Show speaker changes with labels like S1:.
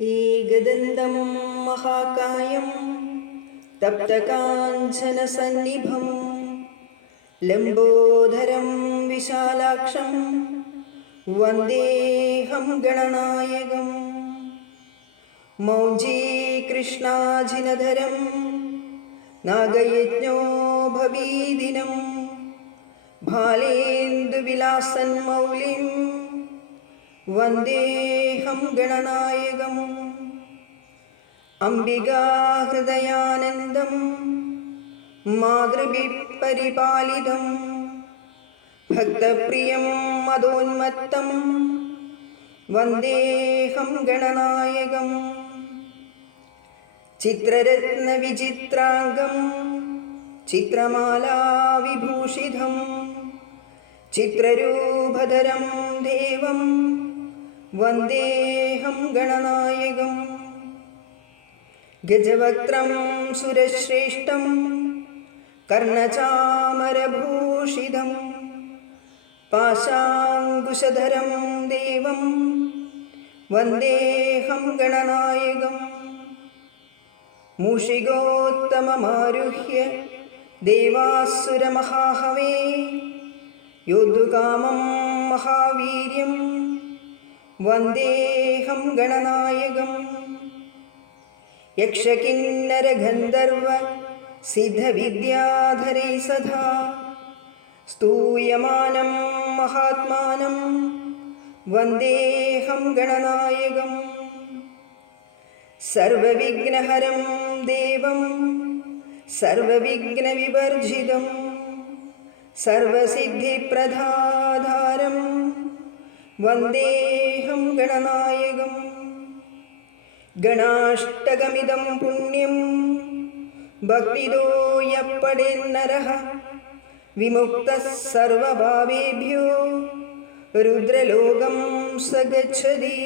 S1: ഏകദന്തം മഹാകായം തപ്തകാഞ്ചനസന്നിഭം ലംബോദരം വിശാലാക്ഷം വന്ദേഹം ഗണനായകം മൗജീകൃഷ്ണാജിനധരം ഭവീദിനം ഭാലേന്ദുവിലാസന്മൗലിം വന്ദേഹം ഗണനായകം അംബികാഹൃദയാനന്ദം മാതൃഭി പരിപാലിതം ഭക്തപ്രിയം മതോന്മത്തം വന്ദേഹം ഗണനായകം ചിത്രരത്നവിചിത്രാംഗം ചിത്രമാലാവിഭൂഷിതം ചിത്രരൂപധരം ദേവം വന്ദേഹം ഗണനായകം. ഗജവക്രം സുരശ്രേഷ്ഠം. കർണചാമരഭൂഷിതം. പാശാങ്കുശധരം ദേവം. വന്ദേഹം ഗണനായകം. മൂഷികോത്തമമാരുഹ്യ ദേവാസുരമഹാഹവേ. യോദ്ധുകാമം മഹാവീര്യം. വന്ദേഹം ഗണനായകം. യക്ഷകിന്നരഗന്ധർവ സിദ്ധവിദ്യാധരൈ സദാ. സ്തൂയമാനം മഹാത്മാനം വന്ദേഹം ഗണനായകം. സർവവിഘ്നഹരം ദേവം സർവവിഘ്നവിവർജിതം സർവസിദ്ധിപ്രധാധാരം വന്ദേഹം ഗണനായകം. ഗണാഷ്ടകമിതം പുണ്യം. ഭക്തിദോ യപ്പടേന്നരഃ വിമുക്ത സർവഭാവേഭ്യോ. രുദ്രലോകം സ ഗച്ഛതി